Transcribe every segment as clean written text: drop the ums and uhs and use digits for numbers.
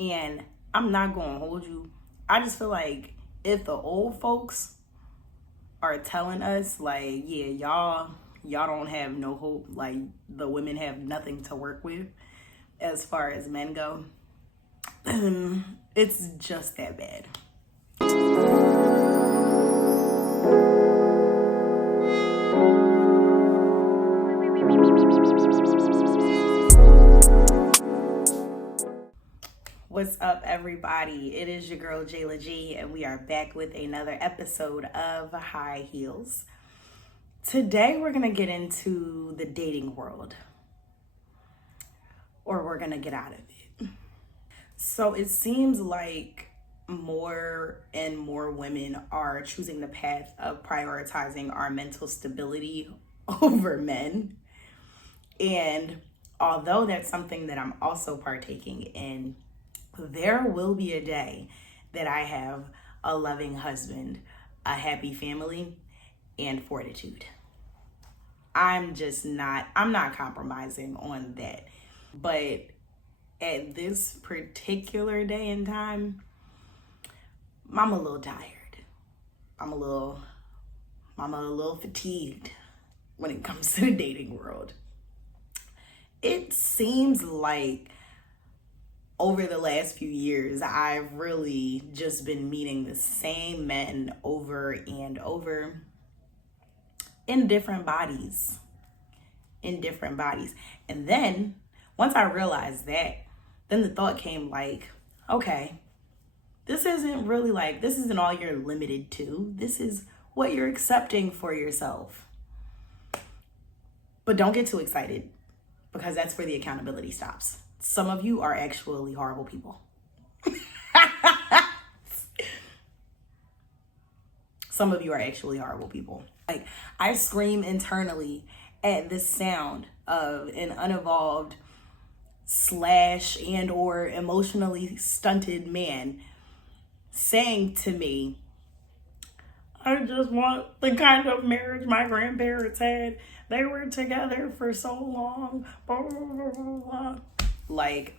And I'm not going to hold you. I just feel like if the old folks are telling us, like, yeah, y'all don't have no hope, like the women have nothing to work with as far as men go, it's just that bad. What's up, everybody? It is your girl Jayla G, and we are back with another episode of High Heels. Today, we're gonna get into the dating world, or we're gonna get out of it. So it seems like more and more women are choosing the path of prioritizing our mental stability over men. And although that's something that I'm also partaking in, there will be a day that I have a loving husband, a happy family, and fortitude. I'm not compromising on that. But at this particular day and time, I'm a little tired. I'm a little fatigued when it comes to the dating world. It seems like over the last few years, I've really just been meeting the same men over and over in different bodies. And then once I realized that, then the thought came like, okay, this isn't all you're limited to. This is what you're accepting for yourself. But don't get too excited, because that's where the accountability stops. Some of you are actually horrible people. Some of you are actually horrible people. Like, I scream internally at the sound of an unevolved / and or emotionally stunted man saying to me, I just want the kind of marriage my grandparents had. They were together for so long. Blah, blah, blah, blah. Like,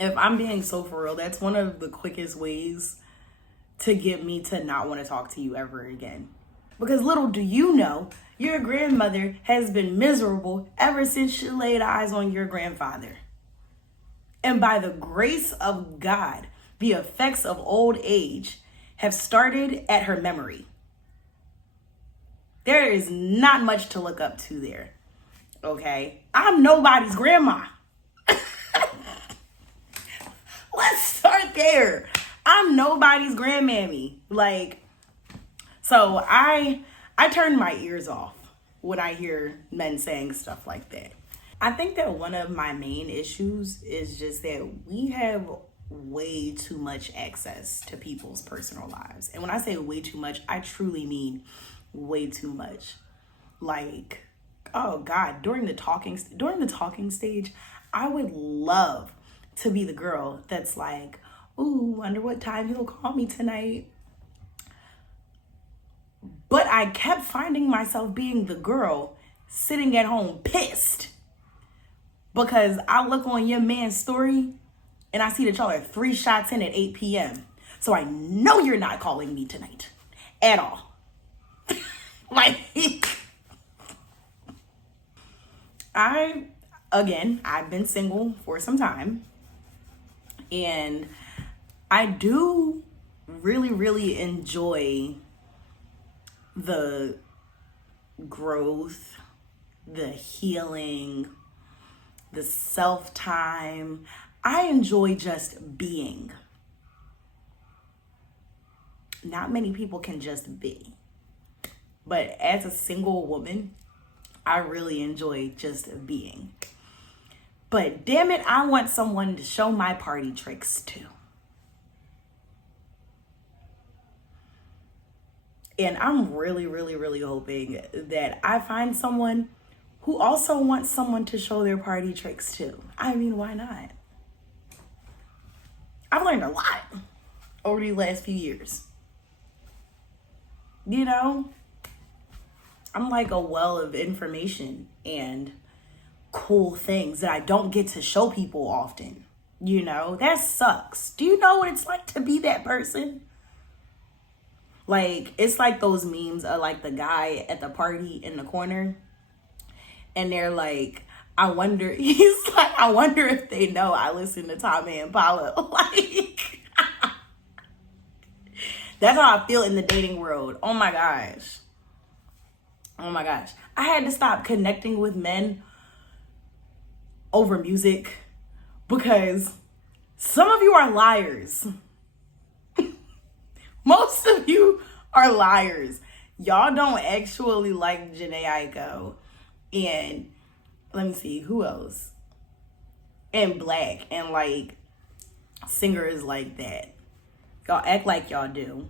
if I'm being so for real, that's one of the quickest ways to get me to not want to talk to you ever again. Because little do you know, your grandmother has been miserable ever since she laid eyes on your grandfather. And by the grace of God, the effects of old age have started at her memory. There is not much to look up to there. Okay? I'm nobody's grandma. Let's start there. I'm nobody's grandmammy. Like, so I turn my ears off when I hear men saying stuff like that. I think that one of my main issues is just that we have way too much access to people's personal lives. And when I say way too much, I truly mean way too much. Like, oh God, during the talking stage, I would love to be the girl that's like, ooh, wonder what time he'll call me tonight. But I kept finding myself being the girl sitting at home pissed because I look on your man's story and I see that y'all are 3 shots in at 8 p.m. So I know you're not calling me tonight at all. Like, I've been single for some time, and I do really, really enjoy the growth, the healing, the self-time. I enjoy just being. Not many people can just be. But as a single woman, I really enjoy just being. But damn it, I want someone to show my party tricks too. And I'm really, really, really hoping that I find someone who also wants someone to show their party tricks too. I mean, why not? I've learned a lot over the last few years. You know, I'm like a well of information and cool things that I don't get to show people often. You know, that sucks. Do you know what it's like to be that person? Like, it's like those memes of like the guy at the party in the corner, and they're like, I wonder, he's like, I wonder if they know I listen to Tommy and Paula. Like, that's how I feel in the dating world. Oh my gosh. Oh my gosh. I had to stop connecting with men over music because some of you are liars. Most of you are liars. Y'all don't actually like Jhené Aiko and let me see who else, and Black, and like singers like that. Y'all act like y'all do.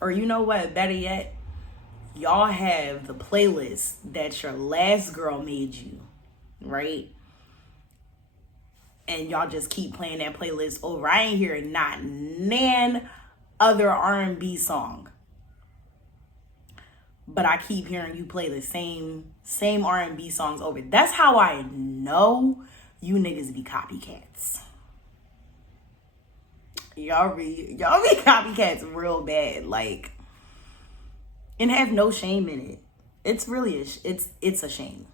Or you know what, better yet, y'all have the playlist that your last girl made you, right? And y'all just keep playing that playlist over. I ain't hearing not nan other R&B song, but I keep hearing you play the same R&B songs over. That's how I know you niggas be copycats. Y'all be copycats real bad, like, and have no shame in it. It's really it's a shame.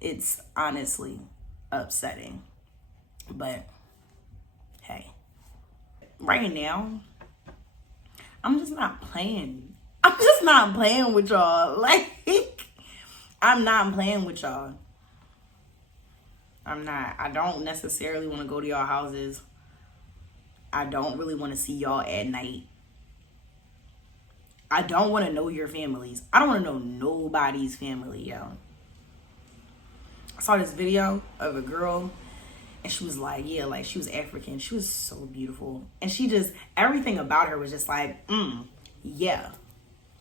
It's honestly upsetting. But hey, right now, I'm just not playing. I'm just not playing with y'all. Like, I'm not playing with y'all. I'm not. I don't necessarily want to go to y'all houses. I don't really want to see y'all at night. I don't want to know your families. I don't want to know nobody's family, yo. I saw this video of a girl, and she was like, yeah, like she was African. She was so beautiful. And she just, everything about her was just like, yeah,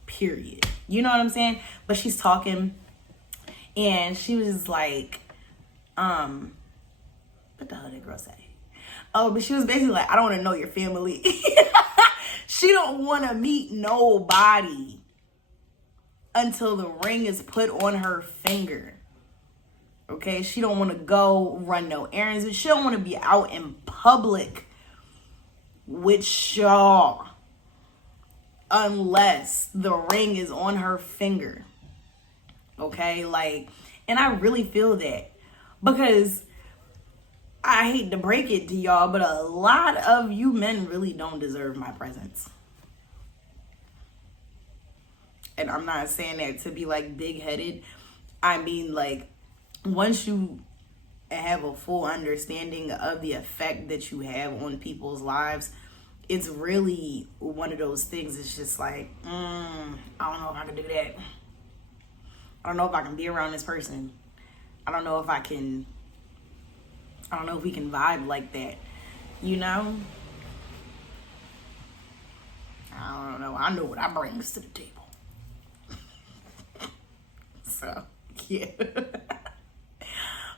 period. You know what I'm saying? But she's talking, and she was just like, what the hell did that girl say? Oh, but she was basically like, I don't want to know your family. She don't want to meet nobody until the ring is put on her finger. Okay? She don't want to go run no errands. She don't want to be out in public with y'all unless the ring is on her finger. Okay? Like, and I really feel that because I hate to break it to y'all, but a lot of you men really don't deserve my presence. And I'm not saying that to be like big-headed. I mean, like, once you have a full understanding of the effect that you have on people's lives, it's really one of those things. It's just like, I don't know if I can do that. I don't know if I can be around this person. I don't know if we can vibe like that, you know? I don't know. I know what I brings to the table. So, yeah.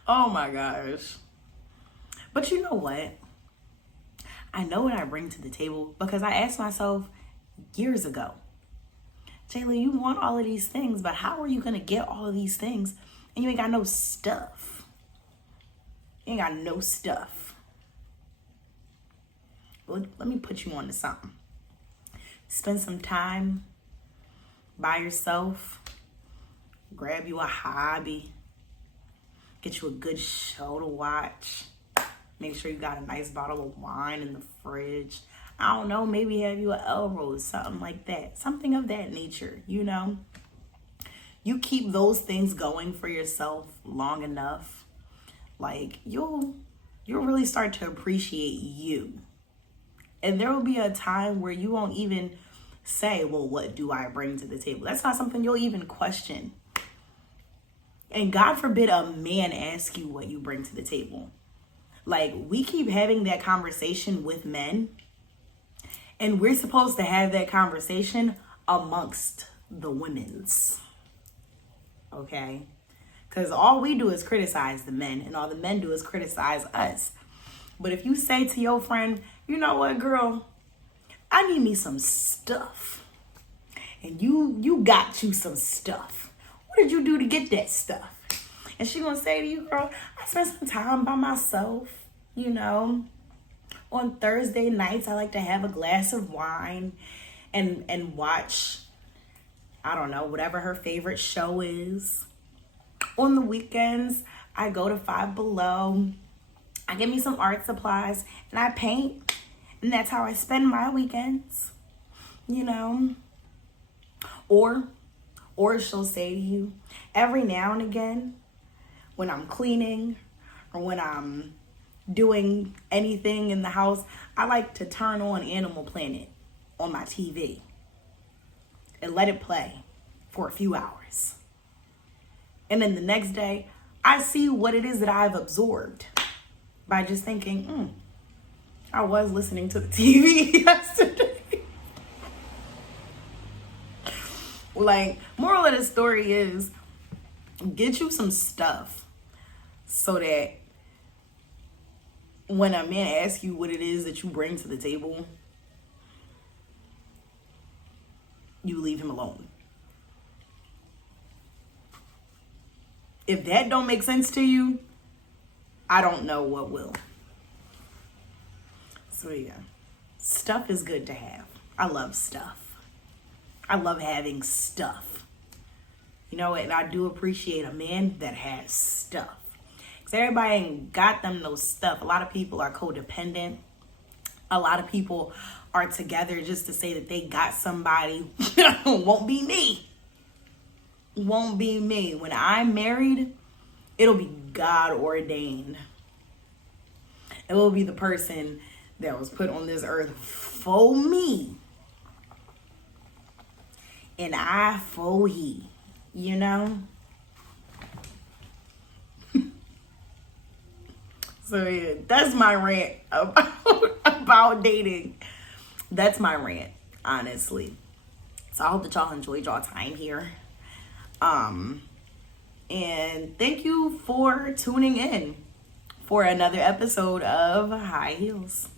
Oh my gosh. But you know what? I know what I bring to the table because I asked myself years ago, Jayla, you want all of these things, but how are you going to get all of these things and you ain't got no stuff? You ain't got no stuff. Well, let me put you on to something. Spend some time by yourself. Grab you a hobby. Get you a good show to watch. Make sure you got a nice bottle of wine in the fridge. I don't know, maybe have you an Elrose, something like that. Something of that nature, you know? You keep those things going for yourself long enough, like you'll really start to appreciate you. And there will be a time where you won't even say, well, what do I bring to the table? That's not something you'll even question. And God forbid a man ask you what you bring to the table. Like, we keep having that conversation with men, and we're supposed to have that conversation amongst the women's. Okay? Because all we do is criticize the men, and all the men do is criticize us. But if you say to your friend, you know what, girl, I need me some stuff. And you got you some stuff. What did you do to get that stuff? And she gonna say to you, girl, I spent some time by myself, you know. On Thursday nights, I like to have a glass of wine and watch, I don't know, whatever her favorite show is. On the weekends, I go to Five Below. I get me some art supplies and I paint. And that's how I spend my weekends, you know. Or she'll say to you, every now and again, when I'm cleaning or when I'm doing anything in the house, I like to turn on Animal Planet on my TV and let it play for a few hours. And then the next day, I see what it is that I've absorbed by just thinking, I was listening to the TV yesterday. Like, moral of the story is, get you some stuff so that when a man asks you what it is that you bring to the table, you leave him alone. If that don't make sense to you, I don't know what will. So yeah, stuff is good to have. I love stuff. I love having stuff. You know, and I do appreciate a man that has stuff. Because everybody ain't got them no stuff. A lot of people are codependent. A lot of people are together just to say that they got somebody. Won't be me. Won't be me. When I'm married, it'll be God ordained. It will be the person that was put on this earth for me. And I for he. You know? So yeah, that's my rant about dating. That's my rant, honestly. So I hope that y'all enjoyed y'all time here. And thank you for tuning in for another episode of High Heels.